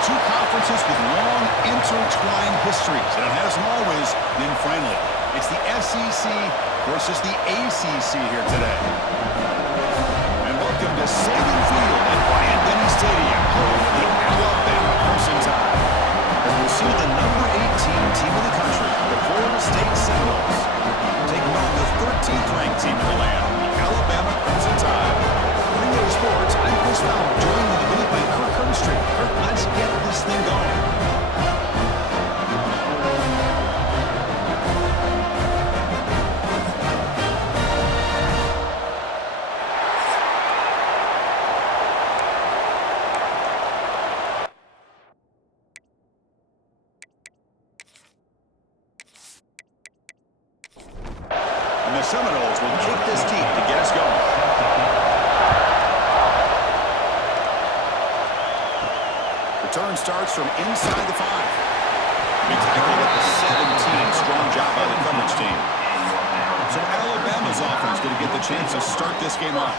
two conferences with long intertwined histories, and it hasn't always been friendly. It's the SEC versus the ACC here today. And welcome to Saban Field at Bryant-Denny Stadium, home of the Alabama Crimson Tide. As we'll see the number 18 team in the country, the Florida State Seminoles, taking on the 13th ranked team in the land, the Alabama Crimson Tide. Bring to sports, I'm Chris Fowler, joined in the booth by Kirk Hermstreet. Kirk, let's get this thing going. And the Seminoles will kick this deep to get us going. Return starts from inside the 5. Big tackle at the 17. Strong job by the coverage team. So Alabama's offense going to get the chance to start this game off.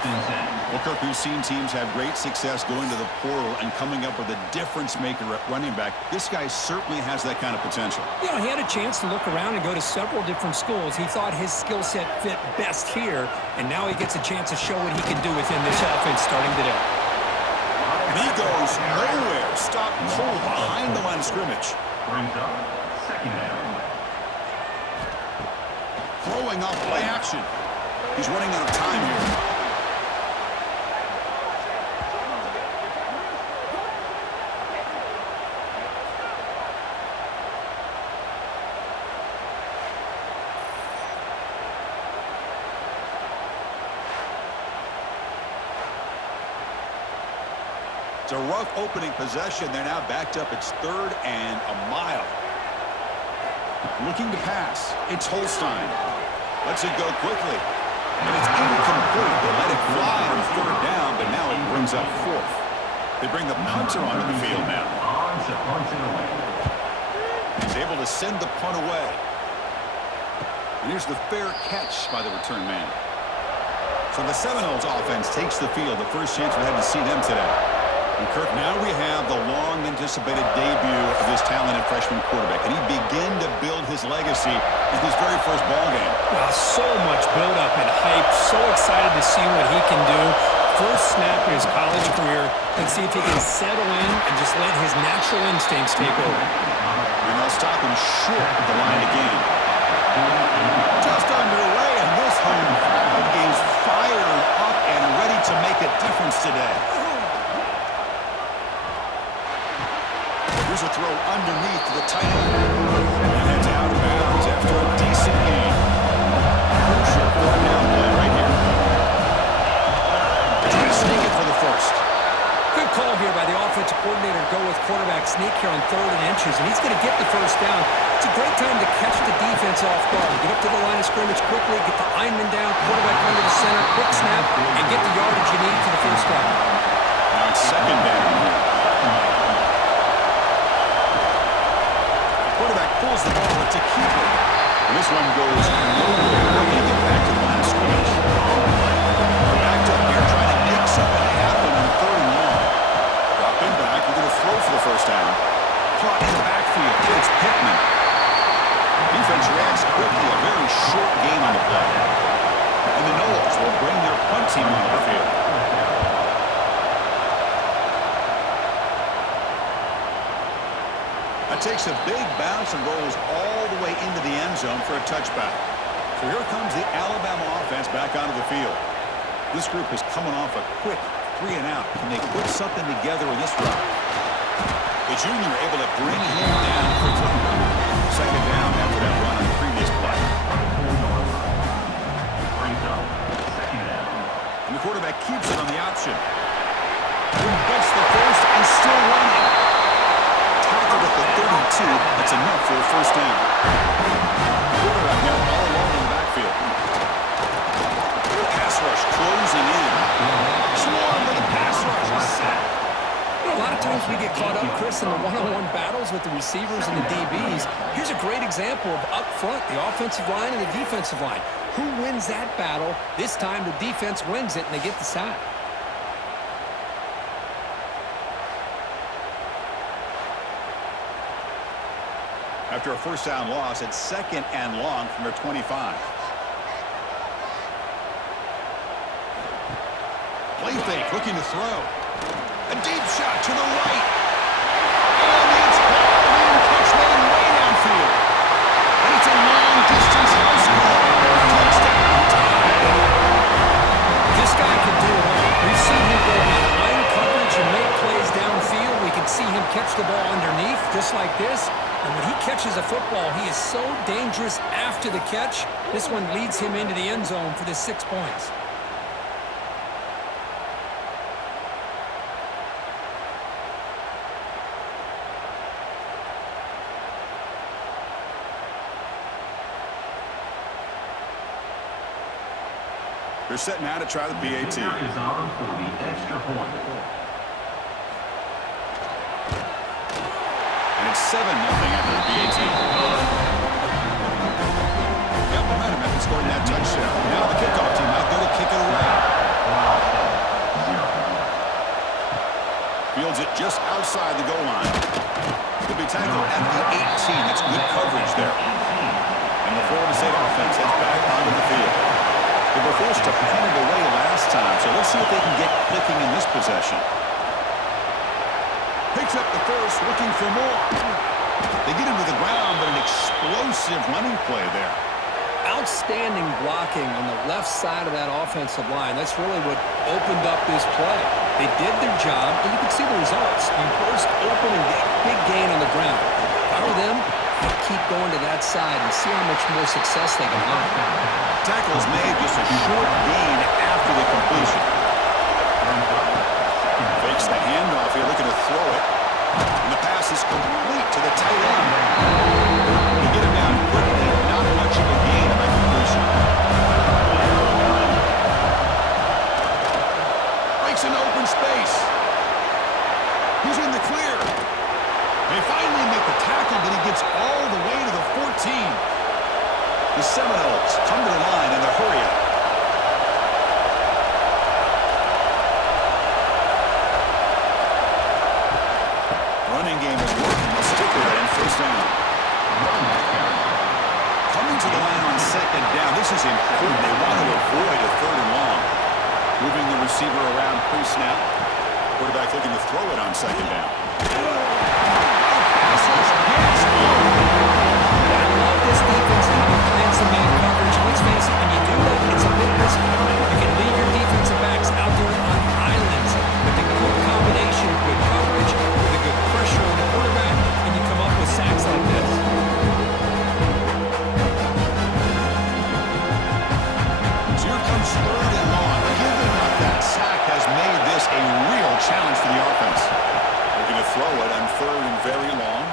Well, Kirk, we've seen teams have great success going to the portal and coming up with a difference maker at running back. This guy certainly has that kind of potential. You know, he had a chance to look around and go to several different schools. He thought his skill set fit best here, and now he gets a chance to show what he can do within this offense starting today. And he goes nowhere. Stop cold behind the line of scrimmage. Brings up second down. Throwing off play action. He's running out of time here. It's a rough opening possession. They're now backed up. It's 3rd and a mile. Looking to pass. It's Holstein. Lets it go quickly. And it's incomplete. They let it fly on 3rd down, but now it brings up 4th. They bring the punter onto the field now. He's able to send the punt away. And here's the fair catch by the return man. So the Seminoles offense takes the field. The first chance we had to see them today. And Kirk, now we have the long-anticipated debut of this talented freshman quarterback. And he began to build his legacy in his very first ball game. Wow, so much build-up and hype. So excited to see what he can do. First snap in his college career. Let's see if he can settle in and just let his natural instincts take over. And they'll stop him short of the line again. Just underway, and this home crowd is fired up and ready to make a difference today. Here's a throw underneath to the tight end. And heads out of bounds after a decent gain. Crucial 4th down play right here. Trying to sneak it for the first. Good call here by the offensive coordinator to go with quarterback sneak here on 3rd and inches, and he's going to get the first down. It's a great time to catch the defense off guard. Get up to the line of scrimmage quickly, get the lineman down, quarterback under the center, quick snap, and get the yardage you need for the first down. Now it's 2nd down. Quarterback pulls the ball. It's a keeper. And this one goes nowhere. They're going to get back to the line of scrimmage. They're backed up here trying to make something happen on 3rd and long. Dropping back. We're going to throw for the first down. Caught in the backfield. It's Pittman. Defense reacts quickly. A very short game on the play. And the Noles will bring their punt team onto the field. Takes a big bounce and rolls all the way into the end zone for a touchback. So here comes the Alabama offense back onto the field. This group is coming off a quick 3 and out. Can they put something together in this run? The junior able to bring him down quickly. 2nd down after that run on the previous play. And the quarterback keeps it on the option. Gets the first and still running. Tackled at the 32. That's enough for a first down. Quarterback now all alone in the backfield. Pass rush closing in. Swarm with a pass rush. You know, a lot of times we get caught up, Chris, in the one-on-one battles with the receivers and the DBs. Here's a great example of up front, the offensive line and the defensive line. Who wins that battle? This time the defense wins it and they get the sack. After a first down loss, it's 2nd and long from their 25. Play fake, looking to throw. A deep shot to the right. And it's caught and catch made way downfield. And it's a long-distance house call. Touchdown, tie. This guy can do it all. We've seen him go behind coverage and make plays downfield. We can see him catch the ball underneath, just like this. And when he catches a football, he is so dangerous after the catch. This one leads him into the end zone for the 6 points. They're set now to try the PAT. Is on for the extra point. And it's 7-0 after the PAT. Got momentum after scoring that touchdown. Now the kickoff team out there to kick it away. Fields it just outside the goal line. He'll be tackled at the 18. That's good coverage there. And the Florida State offense heads back onto the field. They were forced to punt it away last time, so let's see if they can get clicking in this possession. Picks up the first, looking for more. They get him to the ground, but an explosive running play there. Outstanding blocking on the left side of that offensive line. That's really what opened up this play. They did their job, and you can see the results. You burst open and get big gain on the ground. If I were them, I'd keep going to that side and see how much more success they can have. Tackle's made just a short gain after the completion. Fakes the handoff here, looking to throw it. And the pass is complete to the tight end. They get him down quickly, not much of a gain on that completion. Breaks an open space. He's in the clear. They finally make the tackle, but he gets all the way to the 14. The Seminoles come to the line in the hurry-up. Running game is working. They'll stick with it and first down. Coming to the line on 2nd down. This is important. They want to avoid a 3rd and long. Moving the receiver around pre-snap. Quarterback looking to throw it on 2nd down. This defense plans some man coverage. Let's face it, when you do that, it's a bit risky. You can leave your defensive backs out there on islands, but the good combination of good coverage with a good pressure on the quarterback, and you come up with sacks like this. So here comes 3rd and long. Giving up that sack has made this a real challenge for the offense. Looking to throw it on 3rd and very long.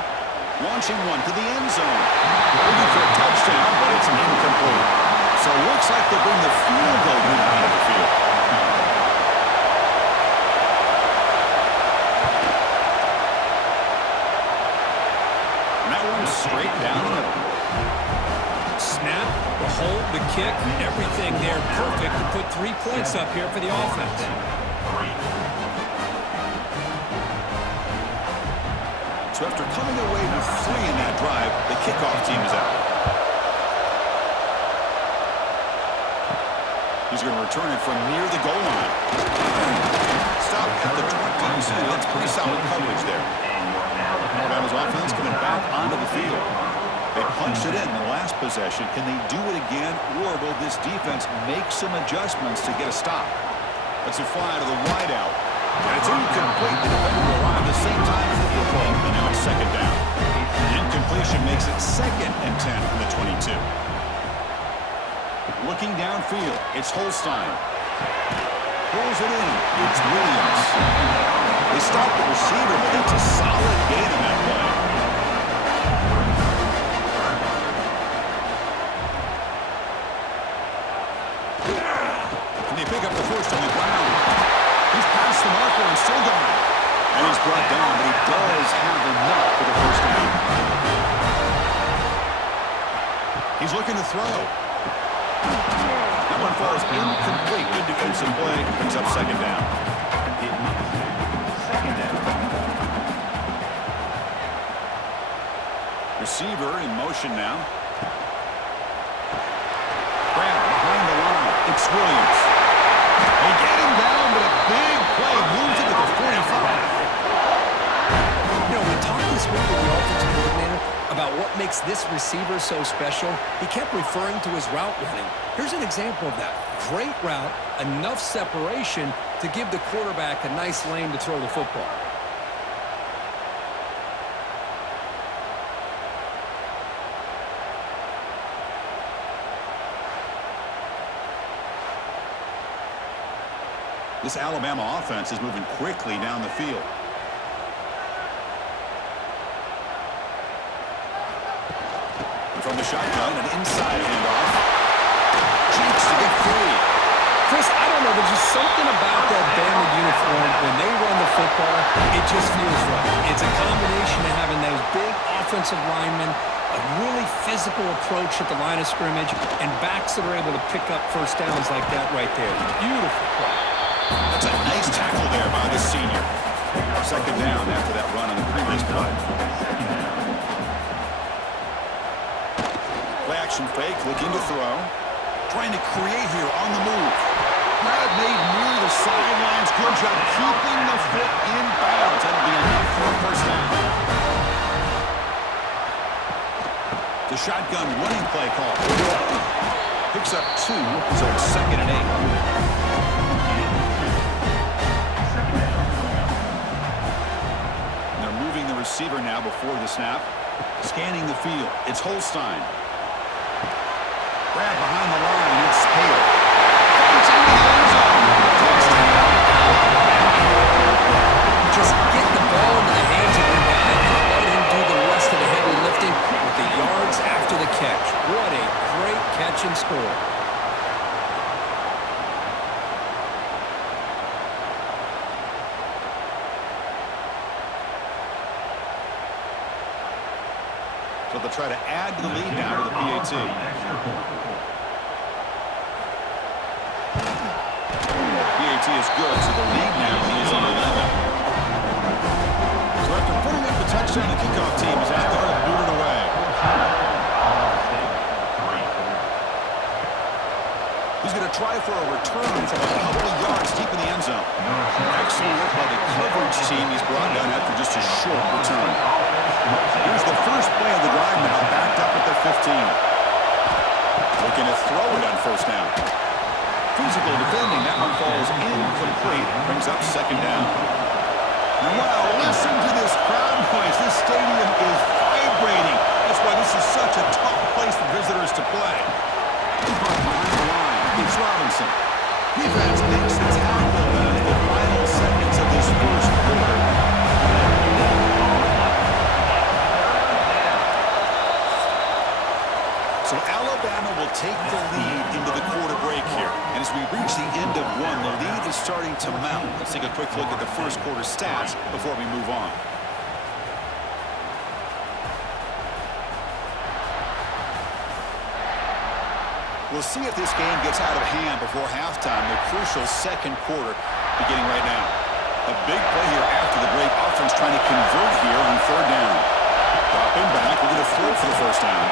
Launching one to the end zone. Looking for a touchdown, but it's incomplete. So it looks like they'll bring the field goal unit out of the field. And that one's straight down the middle. Snap, the hold, the kick, everything there perfect to put 3 points up here for the offense. So after coming away with 3 in that drive, the kickoff team is out. He's going to return it from near the goal line. Stop at the 22. That's pretty solid coverage there. Alabama's offense coming back onto the field. They punched it in the last possession. Can they do it again, or will this defense make some adjustments to get a stop? That's a fly to the wideout. And it's incomplete. The defender will arrive at the same time as the football. And now it's 2nd down. The incompletion makes it 2nd and 10 from the 22. Looking downfield, it's Holstein. Pulls it in. It's Williams. They stop the receiver, but it's a solid gain on that play. And they pick up the first on the ground. He's past the marker and still going. And he's brought down, but he does have enough for the first down. He's looking to throw. That one falls incomplete. Good defensive play. Brings up 2nd down. receiver in motion now. Grab behind the line. It's Williams. They get him down, but a big play moves it to the 45. You know, we talked this week with the offensive coordinator about what makes this receiver so special. He kept referring to his route running. Here's an example of that. Great route, enough separation to give the quarterback a nice lane to throw the football. This Alabama offense is moving quickly down the field. And from the shotgun, an inside handoff. Cheeks to get free. Chris, I don't know. There's just something about that Bama uniform. When they run the football, it just feels right. It's a combination of having those big offensive linemen, a really physical approach at the line of scrimmage, and backs that are able to pick up first downs like that right there. Beautiful play. That's a nice tackle there by the senior. Second down after that run on the previous play. Play action fake, looking to throw. Trying to create here on the move. Grab made near the sidelines. Good job keeping the foot in bounds. That'll be enough for a first down. The shotgun running play call. Picks up 2, so it's 2nd and 8. Receiver now before the snap. Scanning the field. It's Holstein. Grab behind the line. It's Hale. Fights into the end zone. Touchdown. Just get the ball into the hands of your guy and let him do the rest of the heavy lifting with the yards after the catch. What a great catch and score. So they'll try to add to the lead now to the PAT. PAT is good, so the lead now is 11. So after putting up the touchdown, the kickoff team is out there to boot it away. He's going to try for a return from a couple of yards deep in the end zone. Excellent work by the coverage team. He's brought down after just a short return. Here's the first play of the drive now, backed up at the 15. Looking to throw it on first down. Physical defending, that one falls incomplete. Brings up second down. And wow, listen to this crowd noise. This stadium is vibrating. That's why this is such a tough place for visitors to play. Behind the line, it's Robinson. Defense makes the tackle as the final seconds of this first quarter. So Alabama will take the lead into the quarter break here. And as we reach the end of one, the lead is starting to mount. Let's take a quick look at the first quarter stats before we move on. We'll see if this game gets out of hand before halftime, the crucial second quarter beginning right now. A big play here after the break. Offense trying to convert here on third down. Dropping back, we're going to throw for the first down.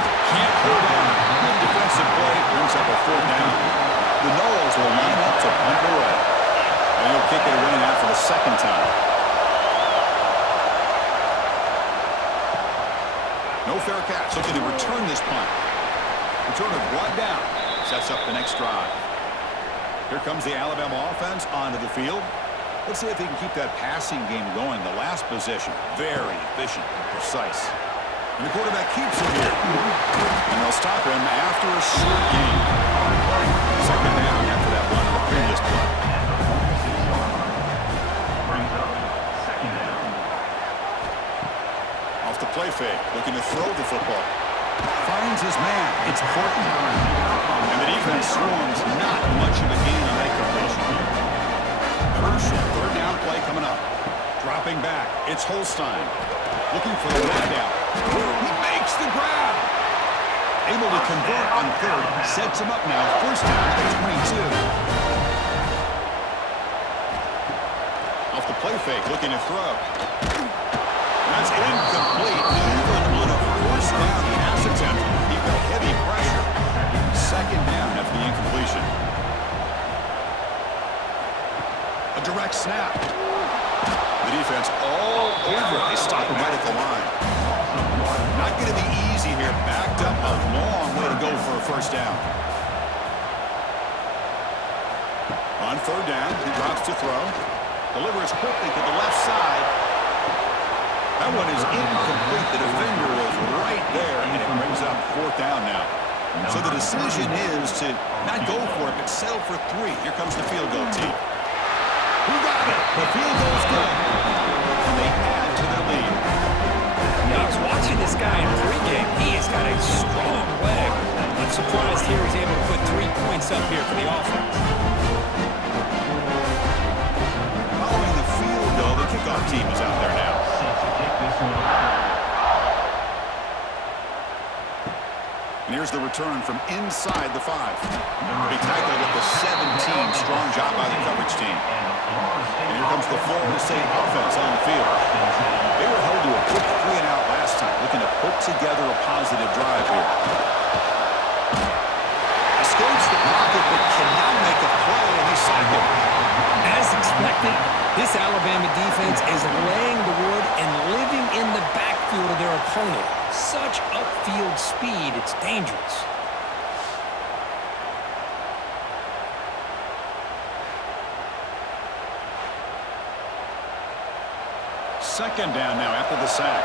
Can't hold on. Good defensive play. Brings up a fourth down. The Noles will line up to punt it away. And he'll kick it away now for the second time. No fair catch. Looking to return this punt. Return it brought down. Sets up the next drive. Here comes the Alabama offense onto the field. Let's see if they can keep that passing game going. The last possession, very efficient and precise. And the quarterback keeps it here. And they'll stop him after a short gain. Second down after that run on the previous play. Off the play fake, looking to throw the football. Finds his man. It's Portland. And the defense swarms. Not much of a gain on that completion. Crucial third down play coming up. Dropping back. It's Holstein. Looking for the wideout. He makes the grab. Able to convert on third. Sets him up now. First down at the 22. Off the play fake. Looking to throw. That's incomplete. Even on a down pass attempt. He felt heavy pressure. Second down after the incompletion. A direct snap. The defense all over. They stop him right at the line. Not going to be easy here. Backed up a long way to go for a first down. On third down, he drops to throw. Delivers quickly to the left side. That one is incomplete. The defender was right there, and it brings up fourth down now. So the decision is to not go for it, but settle for 3. Here comes the field goal team. Who got it? The field goal's good. And they add to their lead. Now, I was watching this guy in pregame. He has got a strong leg. I'm surprised here he's able to put 3 points up here for the offense. Following the field goal, the kickoff team is out there now. And here's the return from inside the 5. Big tackle with the 17. Strong job by the coverage team. And here comes the Florida State offense on the field. They were held to a quick 3 and out last time, looking to put together a positive drive here. Escapes the pocket, but cannot make a play, and they sack him. As expected, this Alabama defense is laying the wood and living in the backfield of their opponent. Such upfield speed, it's dangerous. Second down now after the sack.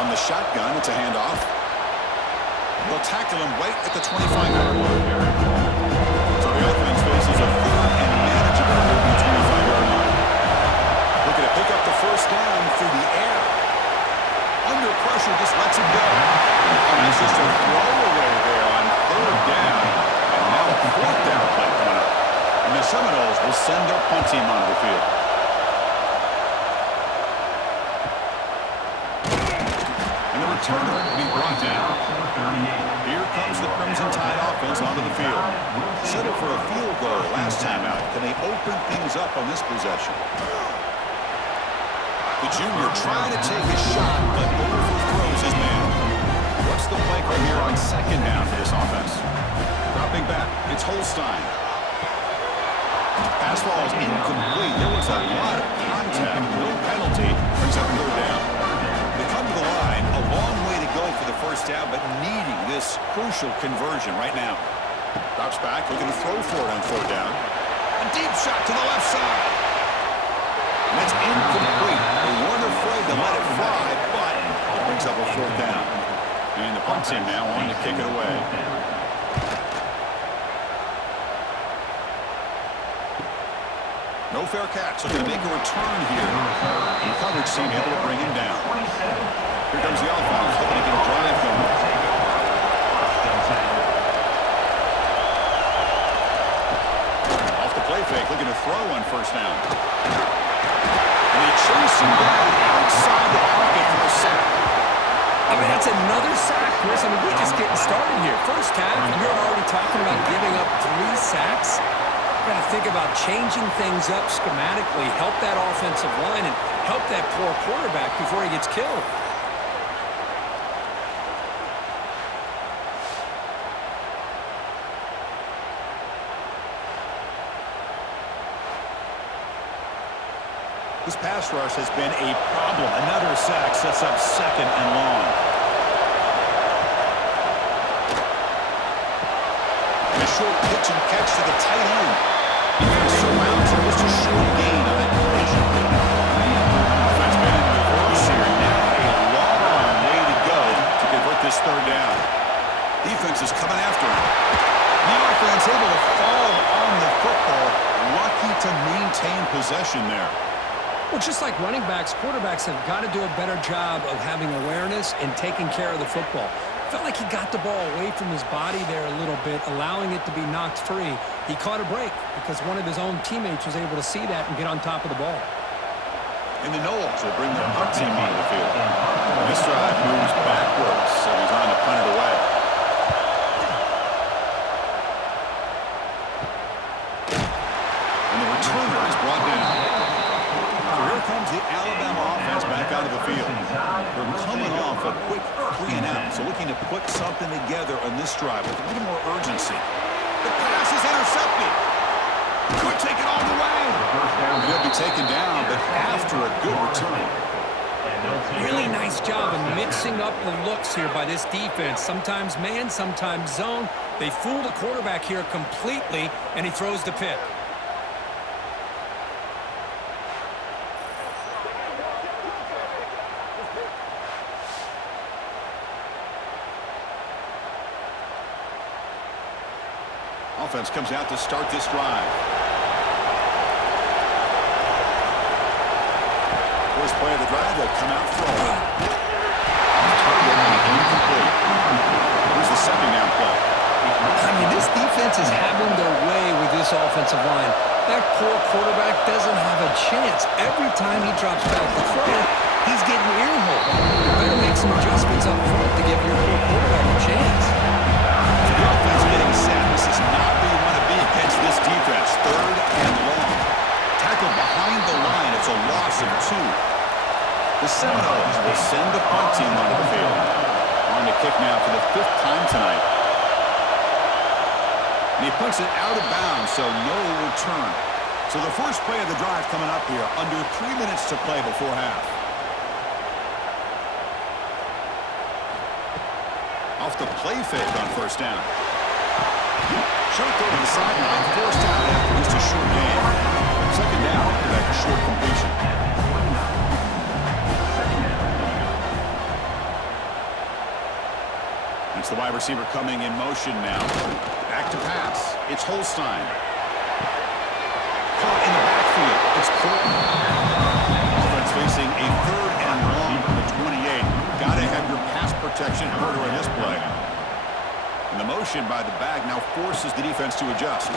On the shotgun, it's a handoff. They'll tackle him right at the 25-yard line. So the offense faces a 3rd and manageable at the 25-yard line. Looking to pick up the first down through the air. Under pressure, just lets him go. And that's just a throwaway there on 3rd down. And now a 4th down play coming up. And the Seminoles will send their punt team onto the field. And the returner will be brought down. Here comes the Crimson Tide offense onto the field. Settled for a field goal last time out. Can they open things up on this possession? The junior trying to take a shot, but overthrows his man. What's the play right here on second down for this offense? Dropping back, it's Holstein. Pass ball is incomplete. There was a lot of contact. No penalty. Brings up 3rd down. They come to the line. A long way to go for the first down, but needing this crucial conversion right now. Drops back, looking to throw for it on 3rd down. A deep shot to the left side. And it's incomplete. They weren't afraid to let it fly, but it brings up a 4th down. And the punt team now on to kick it away. No fair catch, so going to make a return here. The coverage team able to bring him down. Here comes the offense, looking to get a drive going. Off the play fake, looking to throw on first down. And he chases him down outside the pocket for a sack. I mean, that's another sack, Chris. I mean, we're just getting started here. First half, and you're already talking about giving up 3 sacks. Got to think about changing things up schematically, help that offensive line, and help that poor quarterback before he gets killed. This pass rush has been a problem. Another sack sets up 2nd and long. And a short pitch and catch to the tight end. Defense surrounds him. Just a short gain on that completion. Offense been in reverse here. Now a long way to go to convert this 3rd down. Defense is coming after him. The offense able to fall on the football. Lucky to maintain possession there. Well, just like running backs, quarterbacks have got to do a better job of having awareness and taking care of the football. Felt like he got the ball away from his body there a little bit, allowing it to be knocked free. He caught a break because one of his own teammates was able to see that and get on top of the ball. And the Noles will bring their punt team onto the field. This drive moves backwards, so he's on to punt it away. And the returner is brought down. So here comes the Alabama coming off a quick 3 and out, so looking to put something together on this drive with a little more urgency. The pass is intercepted. Could take it all the way. He'll be taken down, but after a good return. Really nice job of mixing up the looks here by this defense. Sometimes man, sometimes zone. They fool the quarterback here completely, and he throws the pick. Offense comes out to start this drive. First play of the drive, they'll come out throwing. Incomplete. Here's the second down play. I mean, this defense is having their way with this offensive line. That poor quarterback doesn't have a chance. Every time he drops back to throw, he's getting ear-hole. You better make some adjustments up front to give your poor quarterback a chance. So the offense getting set. This is not where you want to be against this defense. Third and long. Tackle behind the line. It's a loss of 2. The Seminoles will send the punt team onto the field. On the kick now for the 5th time tonight. And he punts it out of bounds, so no return. So the first play of the drive coming up here, under 3 minutes to play before half. Off the play fake on first down. Short throw to the sideline, forced out after just a short gain. Second down after that short completion. It's the wide receiver coming in motion now. Back to pass. It's Holstein. Caught in the backfield. It's Portland. Offense facing a 3rd and long from the 28. Gotta have your pass protection harder in this play. And the motion by the back now forces the defense to adjust.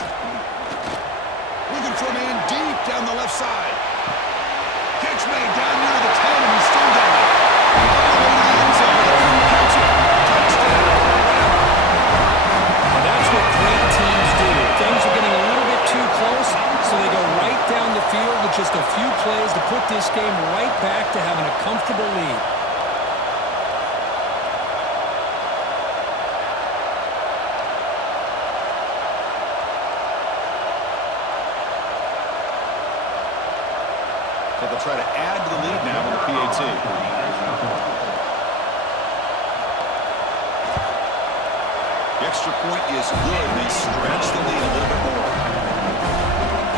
Looking for a man deep down the left side. Catch made down near the 10, and he's still down. All the way to the end zone. Catch it. Touchdown. And that's what great teams do. Things are getting a little bit too close, so they go right down the field with just a few plays to put this game right back to having a comfortable lead. So they'll try to add to the lead now with the PAT. The extra point is good. They stretch the lead a little bit more.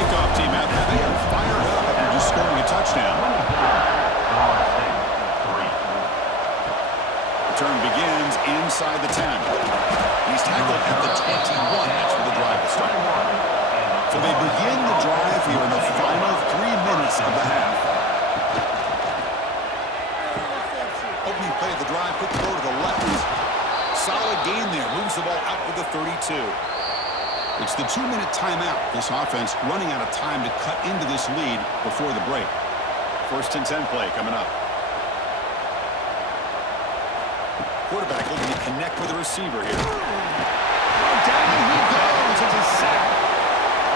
Kickoff team out there. They are fired up after just scoring a touchdown. Return begins inside the 10. He's tackled at the 21. That's where the drive will start. So they begin the drive here in the final 3 minutes of the half. Opening play of the drive, quick throw to the left. Solid gain there, moves the ball out with the 32. It's the 2-minute timeout. This offense running out of time to cut into this lead before the break. First and 10 play coming up. Quarterback looking to connect with the receiver here. Down he goes. It's a sack.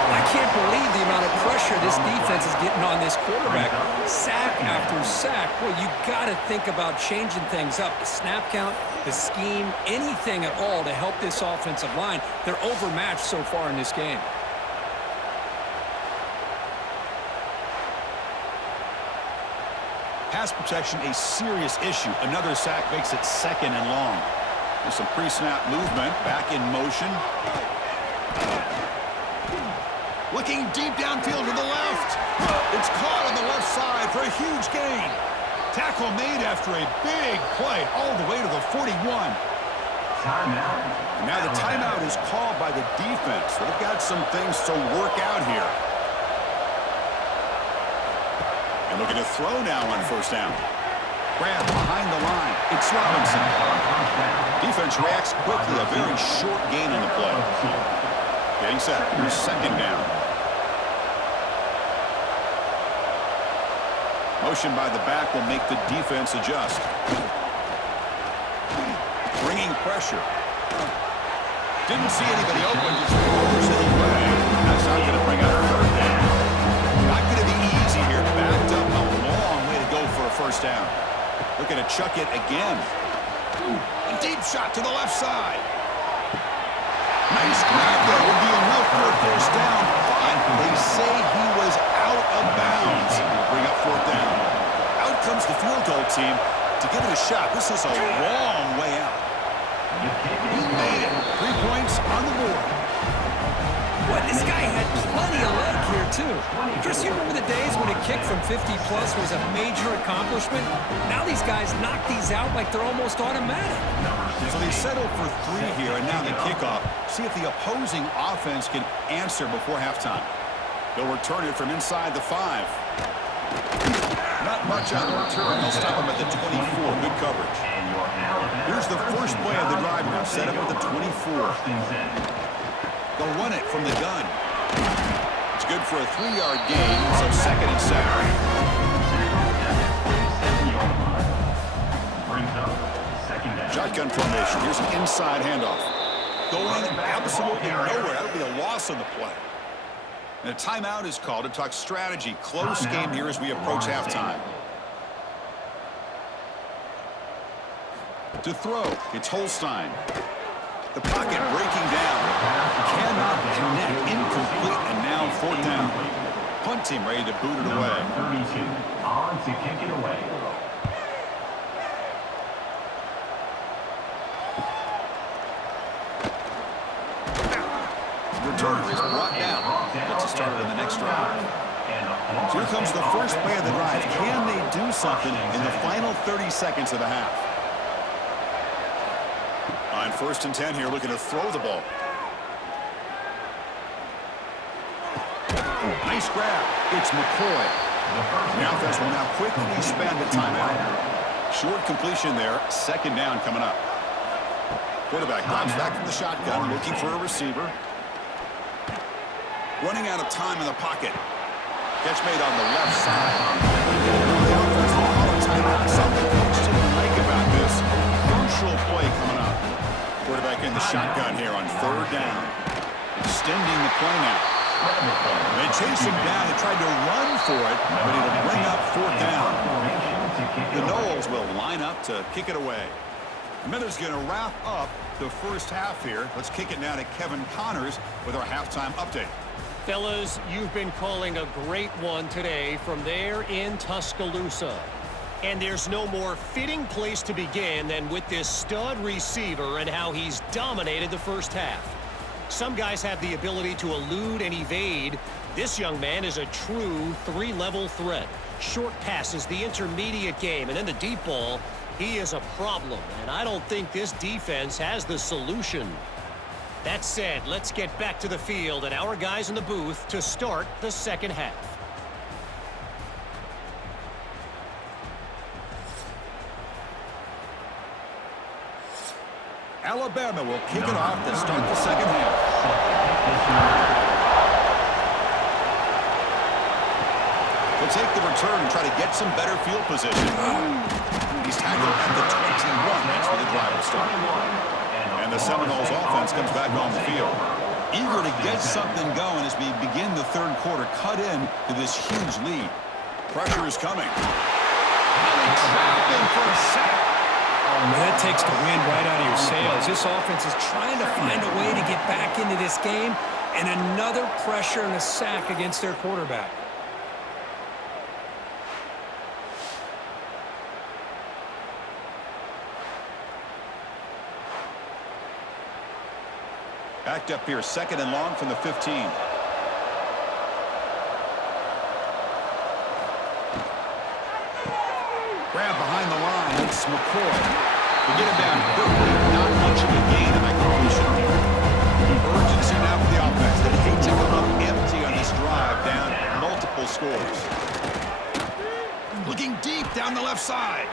I can't believe the amount of pressure this defense is getting on this quarterback. Sack after sack. Well, you got to think about changing things up. The snap count, the scheme, anything at all to help this offensive line. They're overmatched so far in this game. Pass protection, a serious issue. Another sack makes it 2nd and long. There's some pre-snap movement. Back in motion. Looking deep downfield to the left. It's caught on the left side for a huge gain. Tackle made after a big play all the way to the 41. Timeout. And now the timeout is called by the defense. They've got some things to work out here. And looking to throw now on first down. Grab behind the line. It's Robinson. Defense reacts quickly. A very short gain on the play. Getting set. Here's 2nd down. Motion by the back will make the defense adjust. Bringing pressure. Didn't see anybody open. Just throws it away. That's not going to bring out a 3rd down. Not going to be easy here. Backed up a long way to go for a first down. Looking to chuck it again. A deep shot to the left side. Nice grab there. Would be enough for a first down, but they say he was out of bounds. Bring up fourth down. Out comes the field goal team to give it a shot. This is a long way out. He made it. 3 points on the board. Boy, this guy had plenty of leg here, too. Chris, you remember the days when a kick from 50-plus was a major accomplishment? Now these guys knock these out like they're almost automatic. So they settle for 3 here, and now the kickoff. See if the opposing offense can answer before halftime. They'll return it from inside the 5. Not much on the return. They'll stop him at the 24. Good coverage. Here's the first play of the drive now. Set up at the 24. They'll run it from the gun. It's good for a 3-yard gain, so 2nd and 7. Shotgun formation. Here's an inside handoff. Going absolutely nowhere. That would be a loss on the play. And a timeout is called to talk strategy. Close game here as we approach halftime. To throw, it's Holstein. The pocket breaking down. Cannot connect. Incomplete. And now 4th down. Punt team ready to boot it away. 32 on to kick it away. Returner is brought down. Gets us started on the next drive. So here comes the first play of the drive. Can they do something in the final 30 seconds of the half? On 1st and 10 here, looking to throw the ball. Nice grab. It's McCoy. The offense will now quickly spend the timeout. Short completion there. 2nd down coming up. Quarterback drops back from the shotgun, looking for a receiver. Running out of time in the pocket. Catch made on the left side. The offense will call a timeout. Something coach didn't like about this. Crucial play coming up. Quarterback in the shotgun here on 3rd down. Extending the play now. They chased him down and tried to run for it, but it'll bring up 4th down. The Noles will line up to kick it away. Miller's going to wrap up the first half here. Let's kick it now to Kevin Connors with our halftime update. Fellas, you've been calling a great one today from there in Tuscaloosa. And there's no more fitting place to begin than with this stud receiver and how he's dominated the first half. Some guys have the ability to elude and evade. This young man is a true 3-level threat. Short passes, the intermediate game, and then the deep ball. He is a problem, and I don't think this defense has the solution. That said, let's get back to the field and our guys in the booth to start the 2nd half. Alabama will kick it off to start the 2nd half. They'll take the return and try to get some better field position. He's tackled at the 21. That's where the drive will start. And the Seminoles offense comes back on the field. Eager to get something going as we begin the 3rd quarter. Cut in to this huge lead. Pressure is coming. And they trap him for a sack. That takes the wind right out of your sails. This offense is trying to find a way to get back into this game, and another pressure and a sack against their quarterback. Backed up here, 2nd and long from the 15. Grab behind the line. It's McCoy. To get him down quickly, not much of a gain in that completion. Urgency now for the offense. They hate to come up empty on this drive, down multiple scores. Looking deep down the left side.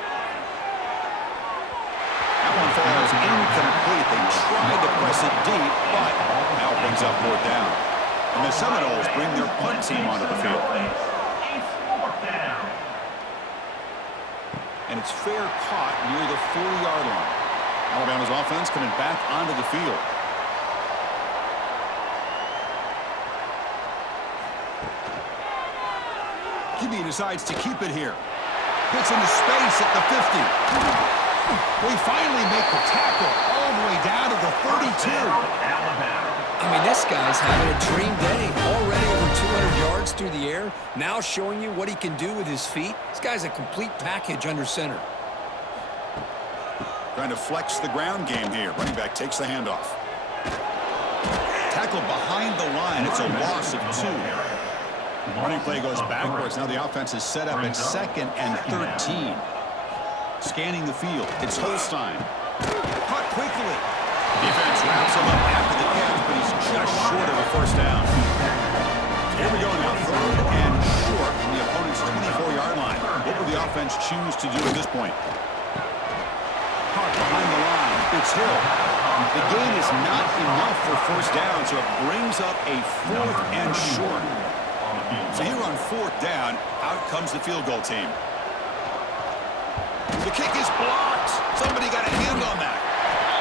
That one falls incomplete. They tried to press it deep, but now it brings up 4th down. And the Seminoles bring their punt team onto the field. And it's fair caught near the 40-yard line. Alabama's offense coming back onto the field. QB decides to keep it here. Gets into space at the 50. We finally make the tackle all the way down to the 32. I mean, this guy's having a dream day. Already over 200 yards through the air. Now showing you what he can do with his feet. This guy's a complete package under center. Trying to flex the ground game here. Running back takes the handoff. Tackle behind the line. It's a loss of 2. Running play goes backwards. Now the offense is set up at 2nd and 13. Scanning the field. It's Holstein. Caught quickly. Defense wraps him up after the catch, but he's just short of a first down. Here we go now. 3rd and short from the opponent's 24-yard line. What will the offense choose to do at this point? Caught behind the line. It's Hill. The gain is not enough for first down, so it brings up a 4th and short. So here on 4th down, out comes the field goal team. The kick is blocked. Somebody got a hand on that.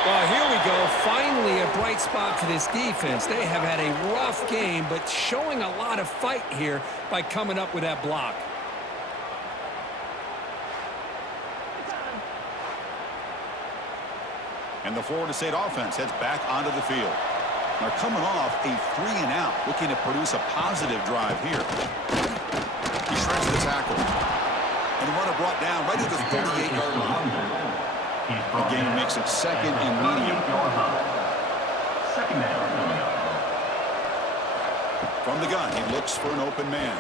Well, here we go. Finally a bright spot for this defense. They have had a rough game, but showing a lot of fight here by coming up with that block. And the Florida State offense heads back onto the field. They're coming off a 3-and-out, looking to produce a positive drive here. He shreds the tackle. And the runner brought down right at the 38-yard line. The game makes it 2nd and medium. From the gun, he looks for an open man.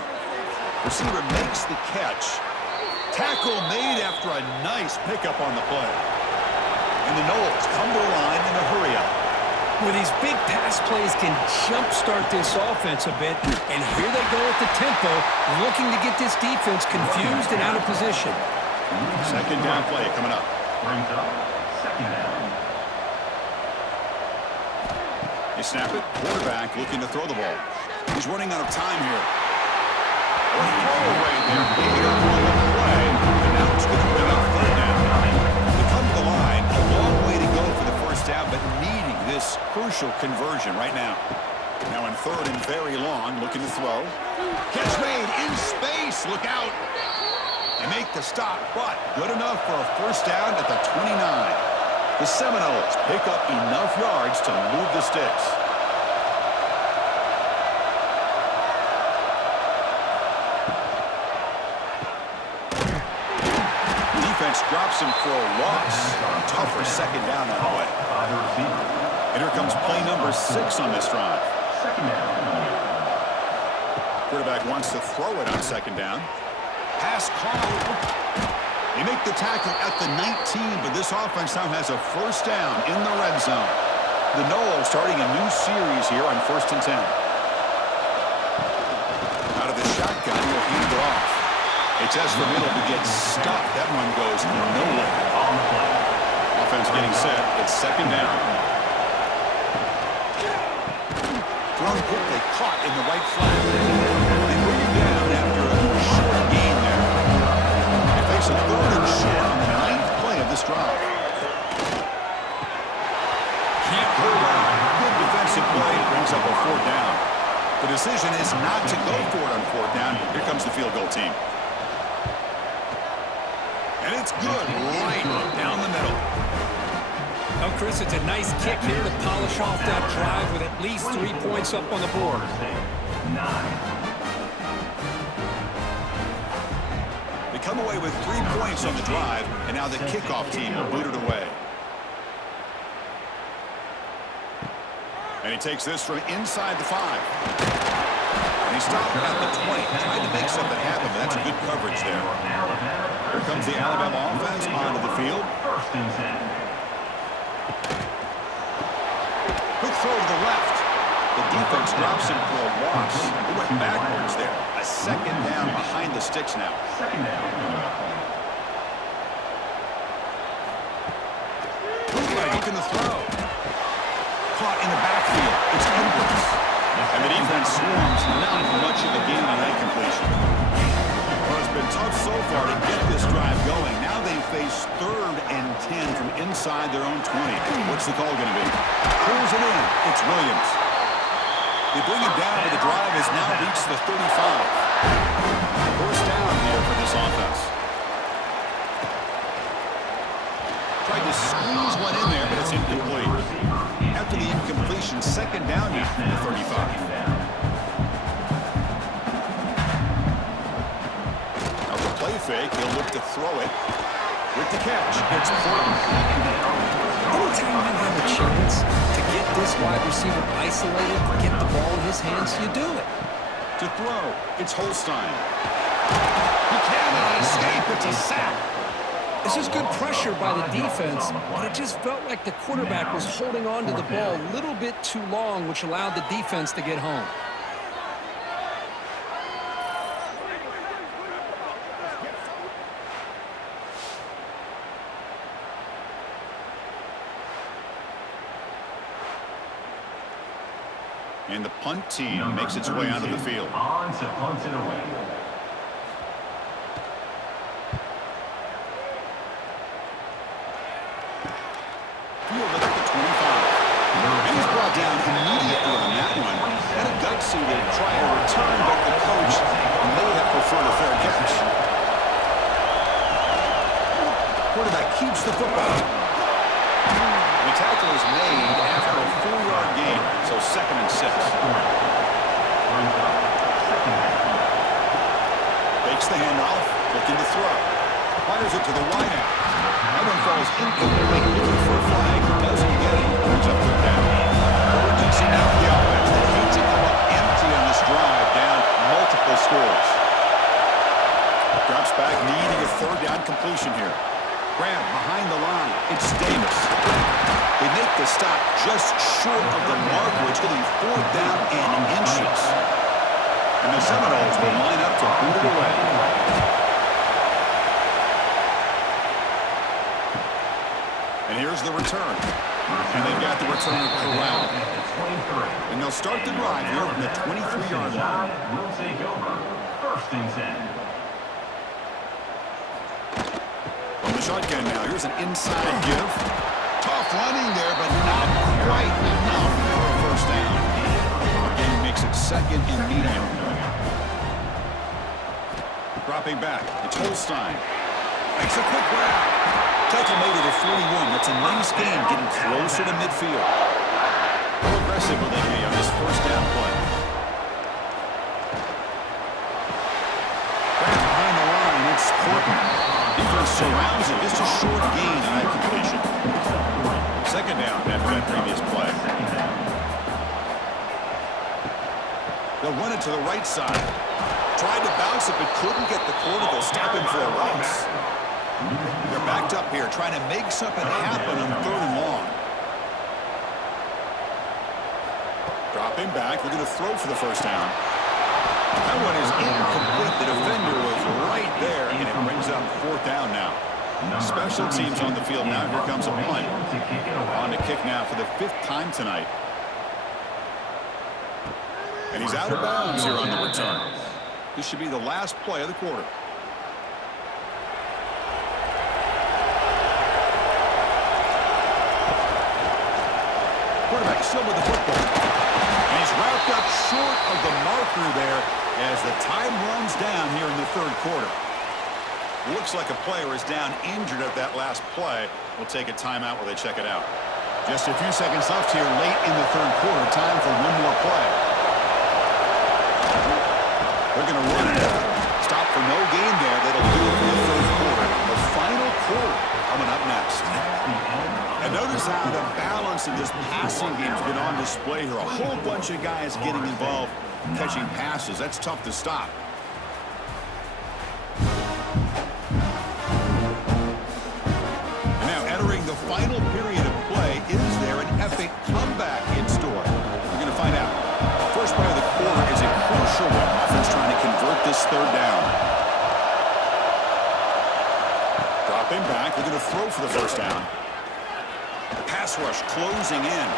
Receiver makes the catch. Tackle made after a nice pickup on the play. And the Noles come to the line in a hurry-up. Well, these big pass plays can jumpstart this offense a bit, and here they go at the tempo, looking to get this defense confused and out of position. 2nd down play coming up. Brings up 2nd down. They snap it. Quarterback looking to throw the ball. He's running out of time here. A throwaway there. Big up on the play, and now it's going to bring up 3rd down. They come to the line. A long way to go for the first down, but needing this crucial conversion right now. Now in 3rd and very long, looking to throw. Catch made in space. Look out. They make the stop, but good enough for a first down at the 29. The Seminoles pick up enough yards to move the sticks. Defense drops him for a loss. Tougher 2nd down that way. And here comes play number 6 on this drive. 2nd down. Quarterback wants to throw it on 2nd down. Pass caught. They make the tackle at the 19, but this offense now has a first down in the red zone. The Noles starting a new series here on 1st and 10. Out of the shotgun, he'll hand it off. A test for middle to get stuck. That one goes nowhere. On the play. Offense getting set. It's 2nd down. Thrown quickly, caught in the right flat. They bring him down after a short gain there. They face a 3rd and short on the 9th play of this drive. Can't hold on. Good defensive play brings up a 4th down. The decision is not to go for it on 4th down. Here comes the field goal team. And it's good right down the middle. Oh, Chris, it's a nice kick here to polish off that drive with at least 3 points up on the board. 9. They come away with 3 points on the drive, and now the kickoff team will boot it away. And he takes this from inside the 5. And he stopped at the 20, trying to make something happen, but that's good coverage there. Here comes the Alabama offense onto the field. 1st and 10. Quick throw to the left. The defense drops him for a loss. He went backwards there. A 2nd down behind the sticks now. 2nd down. Bootleg looking to throw. Caught in the backfield. It's Edwards. And the defense swarms. Not much of a gain on that completion. Well, it's been tough so far to get this drive going. Now they face 3rd and 10 from inside their own 20. What's the call going to be? Pulls it in. It's Williams. They bring it down, but the drive has now reached the 35. First down here for this offense. to squeeze one in there, but it's incomplete. After the incompletion, second down now from the 35. Now the play fake, he'll look to throw it. With the catch, it's Portland. Anytime you have a chance to get this wide receiver isolated, get the ball in his hands, you do it. To throw, it's Holstein. He cannot escape, it's a sack. This is good pressure by the defense, but it just felt like the quarterback was holding on to the ball a little bit too long, which allowed the defense to get home. And the punt team makes its way onto the field. On to punt it away. Fielded at the 25. And he's brought down immediately on that one. Had a gutsy to try a return, but the coach may have preferred a fair catch. Quarterback keeps the football. The tackle is made after a 4-yard gain, so 2nd and 6. Takes the handoff, looking to throw. Fires it to the wideout. That one falls incomplete, looking for a flag. Doesn't get it. Brings up 3rd down. Urgency now for the offense. They hate to come up empty on this drive, down multiple scores. Drops back, needing a 3rd down completion here. Grab behind the line. It's Davis. They make the stop just short of the marker. It's going to be 4th down and inches. And the Seminoles will line up to boot it away. And here's the return. And they've got the returner corralled. And they'll start the drive here from the 23-yard line. Will take over. 1st and 10. From the shotgun now, here's an inside give. Tough running there, but not quite enough for a 1st down. Again, makes it 2nd and medium. Dropping back, it's Holstein. Makes a quick grab. Tackle made at the 41. That's a nice game, getting closer to midfield. How aggressive will they be on this 1st down play? Grab behind the line, it's Portland. Defense surrounds it. Just a short gain on that completion. 2nd down after that previous play. They'll run it to the right side. Tried to bounce it, but couldn't get the corner. They'll stop him for a loss. They're backed up here, trying to make something happen on 3rd and long. Dropping back. We're going to throw for the 1st down. That one is incomplete. The defender was right there, and it brings up 4th down now. Special teams on the field now. Here comes a punt. On to kick now for the 5th time tonight. And he's out of bounds here on the return. This should be the last play of the quarter. Quarterback still with the football. And he's wrapped up short of the marker there as the time runs down here in the 3rd quarter. Looks like a player is down injured at that last play. We'll take a timeout while they check it out. Just a few seconds left here late in the 3rd quarter. Time for one more play. They're going to run it. Stop for no gain there. That'll do it for the 3rd quarter. The final quarter coming up next. And notice how the balance in this passing game has been on display here. A whole bunch of guys getting involved catching passes. That's tough to stop. And now entering the final period of play, is there an epic comeback in store? We're going to find out. First play of the quarter is a crucial one. Offense trying to convert this 3rd down. Dropping back. We're going to throw for the 1st down. Pass rush closing in.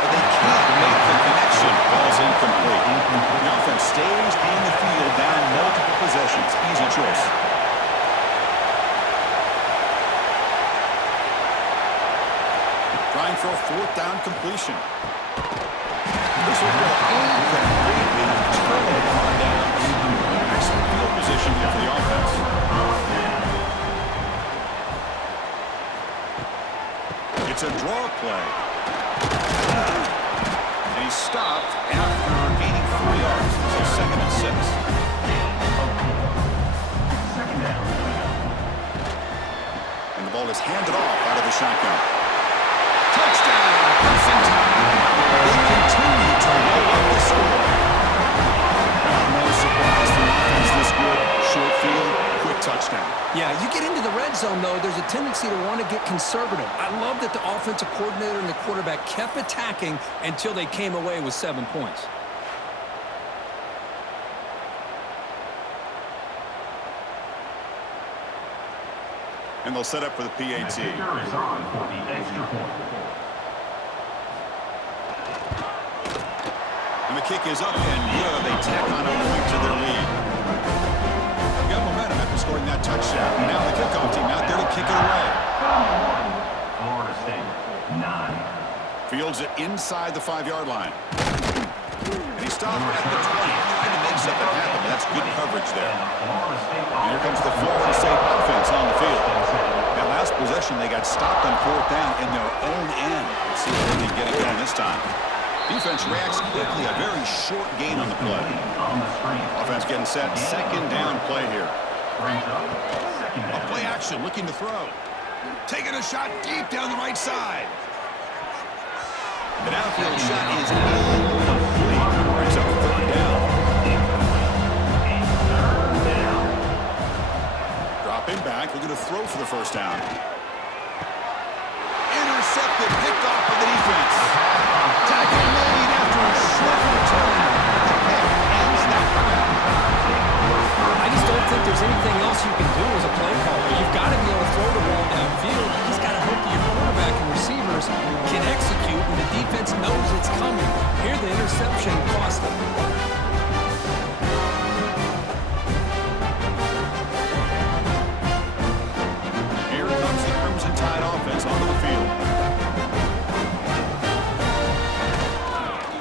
But they can't make the connection. Ball's incomplete. The offense stays on the field down multiple possessions. Easy choice. Trying for a 4th down completion. This will go incomplete and a turnover on downs. Excellent field position here for the offense. It's a draw play. And he's stopped after gaining 4 yards. So 2nd and 6. Second down. And the ball is handed off out of the shotgun. Touchdown! Perfect time. They continue to roll up the score. No surprise for an offense this good. Short field, quick touchdown. Yeah, you get into the red zone, though, there's a tendency to want to get conservative. I love that the offensive coordinator and the quarterback kept attacking until they came away with 7 points. And they'll set up for the PAT. The kicker is on for the extra point. And the kick is up and good. They tack on a point to their lead. They got momentum after scoring that touchdown. Now the kickoff team out there to kick it away. Florida State, 9. Fields it inside the 5-yard line. And he stopped at the 20. Trying to make something happen, but that's good coverage there. And here comes the Florida State offense on the field. That last possession, they got stopped on 4th down in their own end. Let's see if they can get it going this time. Defense reacts quickly, a very short gain on the play. Offense getting set, 2nd down play here. A play action, looking to throw. Taking a shot deep down the right side. The downfield shot is incomplete. Brings up 3rd down. Dropping back, looking to throw for the 1st down. Intercepted, picked off by the defense. Tackle made after a short return. The pick ends that round. I just don't think there's anything else you can do as a play caller. You've got to be able to throw the ball downfield. You just got to hope that your quarterback and receivers can execute when the defense knows it's coming. Here, the interception cost them. Here comes the Crimson Tide offense onto the field.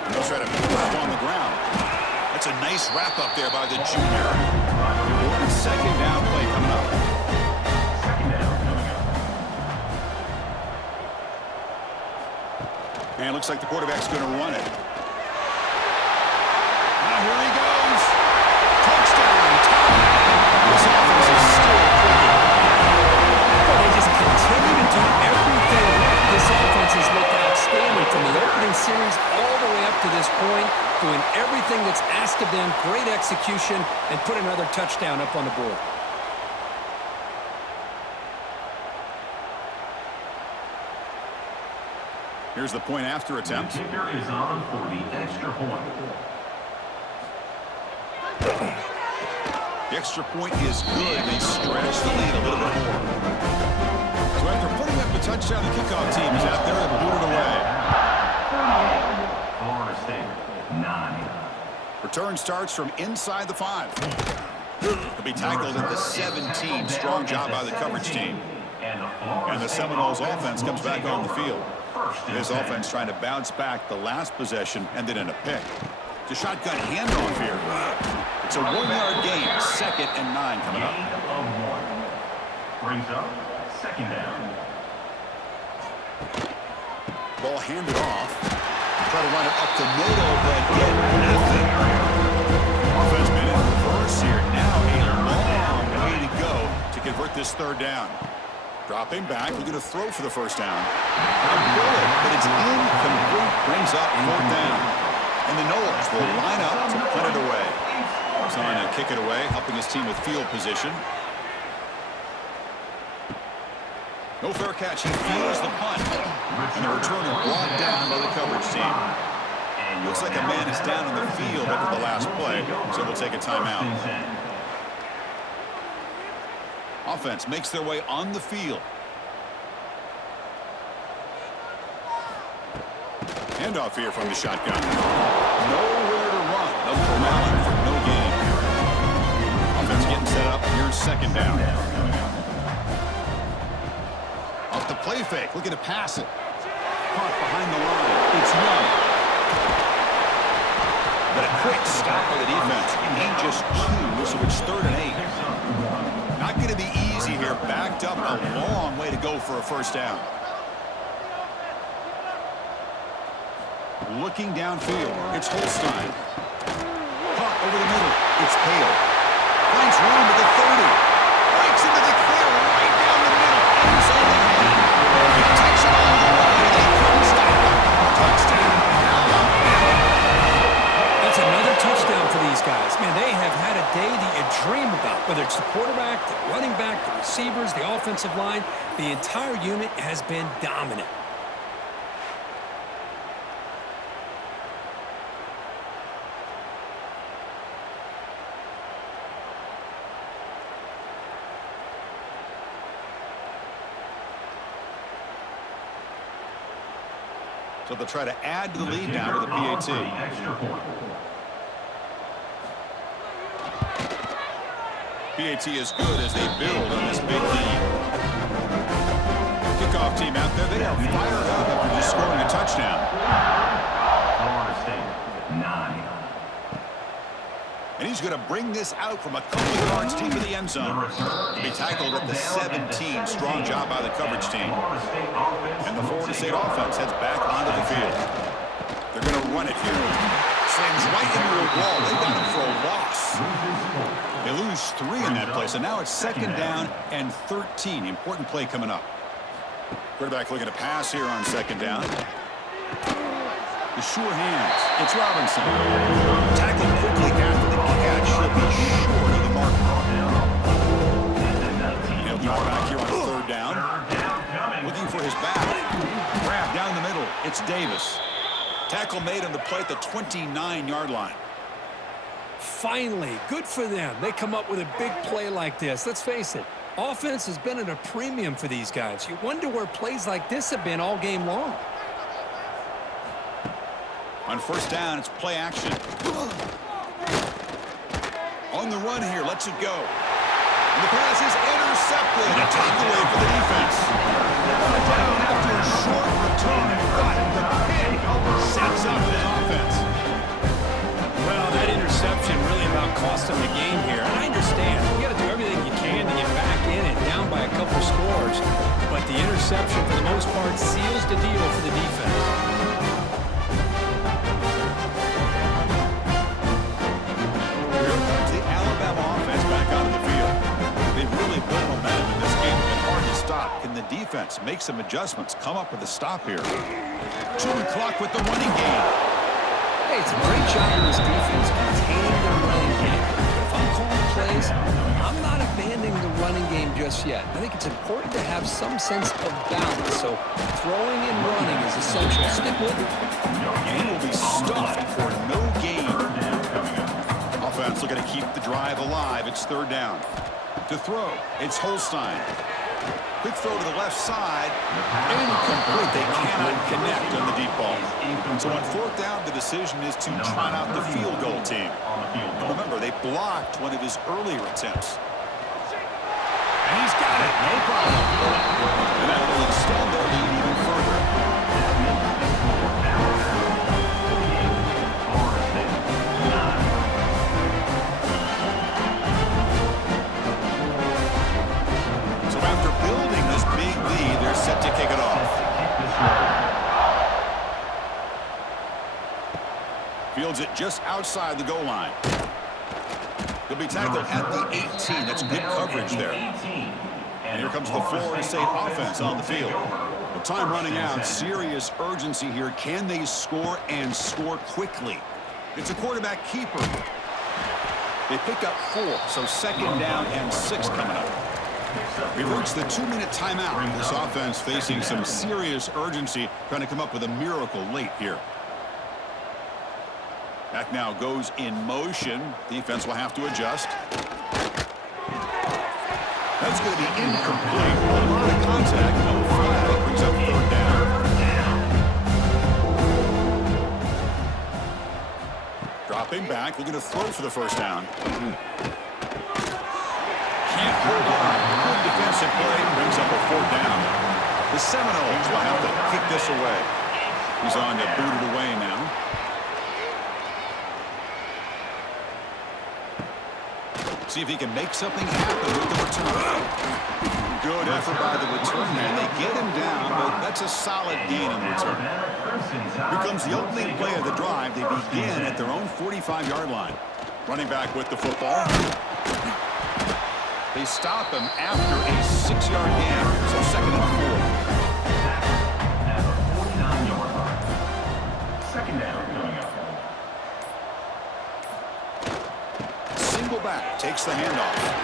They'll try to pick it up on the ground. That's a nice wrap-up there by the junior. Important 2nd down play coming up. Second down coming up. And it looks like the quarterback's going to run it. Now here he goes. Touchdown. This offense is still clicking. Well, they just continue to do everything right. This offense has looked outstanding from the opening series all the way up to this point, doing everything that's asked of them, great execution, and put another touchdown up on the board. Here's the point after attempt. The kicker is on for the extra point. The extra point is good. They stretch the lead a little bit more. So after putting up the touchdown, the kickoff team is out there and boot it away. Florida State, 9. Return starts from inside the 5. He'll be tackled at the 17. Strong job by the coverage team. And the Seminoles offense comes back on the field. This offense trying to bounce back the last possession, ended in a pick. It's a shotgun handoff here. It's a 1-yard gain. 2nd and 9 coming up. Gain of 1. Brings up 2nd down. Ball handed off. Try to run it up to middle, but get nothing. Offense been in reverse here. Now a long way to go to convert this 3rd down. Dropping back, looking to throw for the 1st down. A bullet, but it's incomplete. Brings up 4th down. And the Noles will line up to punt it away. Trying to kick it away, helping his team with field position. No fair catch. He feels the punt. And the returner brought down by the coverage team. Looks like a man is down on the field after the last play, so we'll take a timeout. Offense makes their way on the field. Handoff here from the shotgun. Nowhere to run. No corralling for no gain. Offense getting set up. Here's 2nd down. Off the play fake. Looking to pass it. Caught behind the line. It's Young. But a quick stop by the defense. Gain just 2, so it's 3rd and 8. Not going to be easy here. Backed up a long way to go for a 1st down. Looking downfield, it's Holstein. Caught over the middle, it's Hale. Finds room at the 30. Breaks into the clear right down the middle. Ends on the head. He takes it all the way, and they couldn't stop him. Touchdown, Alabama. That's another touchdown for these guys. Man, they have had a day that you dream about. Whether it's the quarterback, the running back, the receivers, the offensive line, the entire unit has been dominant. So they'll try to add to the lead now with a PAT. PAT is good as they build on this big lead. Kickoff team out there, they are fired up after just scoring a touchdown. Florida State, 9. And he's going to bring this out from a couple of yards deep in the end zone. To be tackled at the 17. Strong job by the coverage team. And the Florida State offense heads back onto the field. They're going to run it here. Slams right into a wall. They got him for a loss. They lose 3 in that play, so now it's 2nd down and 13. Important play coming up. Quarterback looking to pass here on 2nd down. The sure hands. It's Robinson. Tackled quickly after the catch. Should be short of the mark. He'll drop back here on 3rd down. Looking for his back. Grab down the middle. It's Davis. Tackle made on the play at the 29-yard line. Finally, good for them. They come up with a big play like this. Let's face it, offense has been at a premium for these guys. You wonder where plays like this have been all game long. On 1st down, it's play action. On the run here, lets it go. And the pass is intercepted. A takeaway for the defense. Down after a short return, but the pick sets up his offense. Well, that interception really about cost them the game here. And I understand. You got to do everything you can to get back in and down by a couple scores. But the interception, for the most part, seals the deal for the defense. Can the defense make some adjustments? Come up with a stop here. 2 o'clock with the running game. Hey, it's a great job in this defense containing the running game. If I'm calling plays, I'm not abandoning the running game just yet. I think it's important to have some sense of balance. So throwing and running is essential. Stick with it. And he will be stuffed for no gain. Offense looking to keep the drive alive. It's 3rd down. To throw, it's Holstein. Quick throw to the left side. Incomplete. They cannot connect on the deep ball. So on 4th down, the decision is to trot out the field goal team. Remember, they blocked one of his earlier attempts. And he's got it. No problem. And that will extend their lead even further. So after building this big lead, they're set to kick it off. Fields it just outside the goal line. He'll be tackled at the 18. That's good coverage there. And here comes the Florida State offense on the field. With time running out, serious urgency here. Can they score and score quickly? It's a quarterback keeper. They pick up 4, so 2nd down and 6 coming up. We've reached the 2-minute timeout. This offense facing some serious urgency, trying to come up with a miracle late here. Back now goes in motion. Defense will have to adjust. That's going to be incomplete. A lot of contact. No flag. Brings up 3rd down. Dropping back. Looking to throw for the 1st down. Can't hold on. Good defensive play. Brings up a 4th down. The Seminoles will have to kick this away. He's on to boot it away now. See if he can make something happen with the return. Good effort by the return man. They get him down, but that makes a solid gain on the return. Here comes the opening play of the drive. They begin at their own 45-yard line. Running back with the football. They stop him after a 6-yard gain, so 2nd and 4. 49-yard line. 2nd down coming up. Single back, takes the handoff.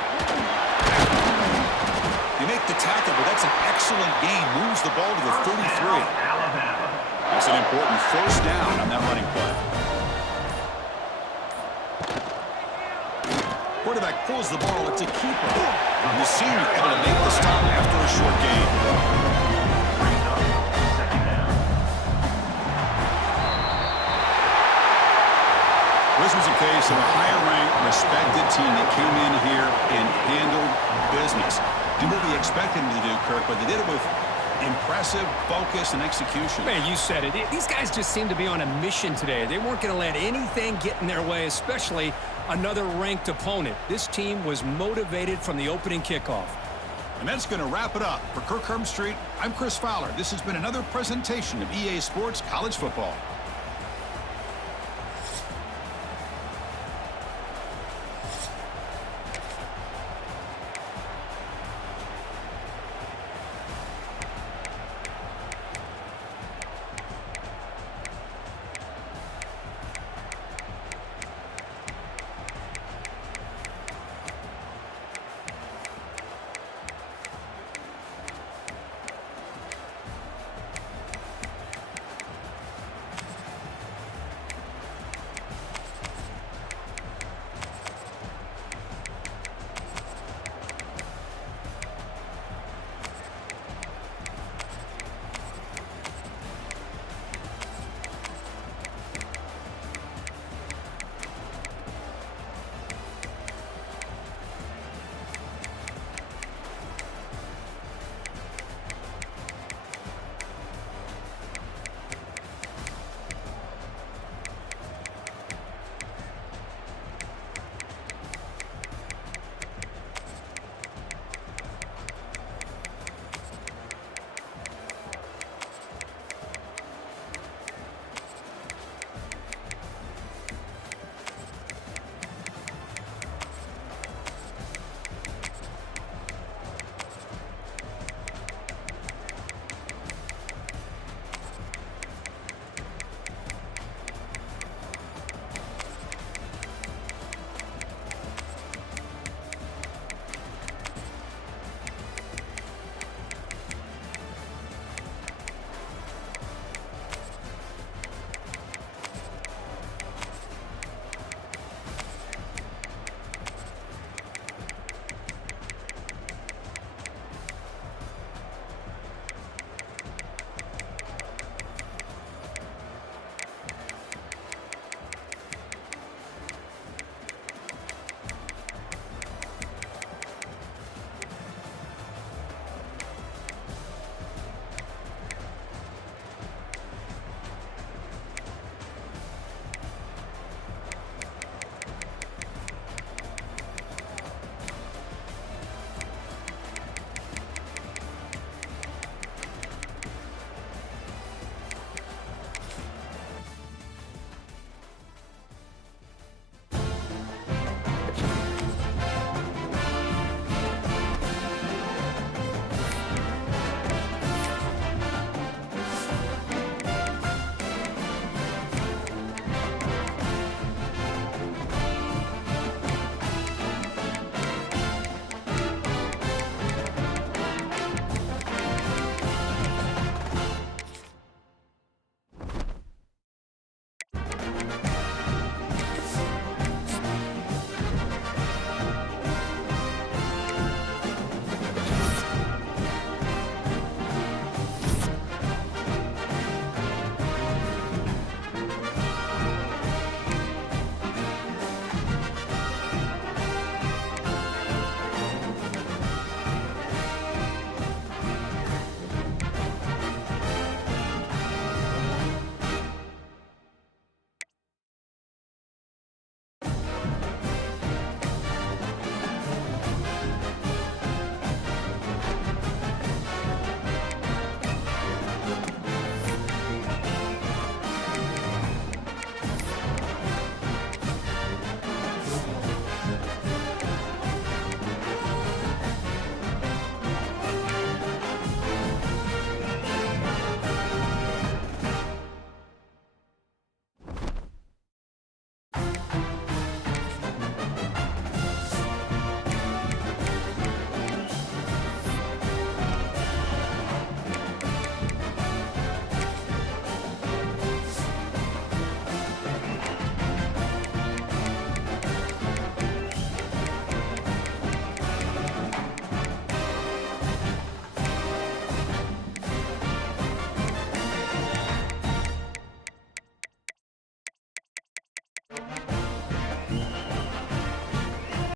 You make the tackle, but that's an excellent gain. Moves the ball to the 33. That's an important first down on that running play. Quarterback pulls the ball. It's a keeper. And the senior able to make the stop after a short gain. This was a case of a higher-ranked, respected team that came in here and handled business. Did what we expected them to do, Kirk, but they did it with impressive focus and execution. Man, you said it. These guys just seem to be on a mission today. They weren't going to let anything get in their way, especially another ranked opponent. This team was motivated from the opening kickoff. And that's going to wrap it up. For Kirk Herbstreit, I'm Chris Fowler. This has been another presentation of EA Sports College Football.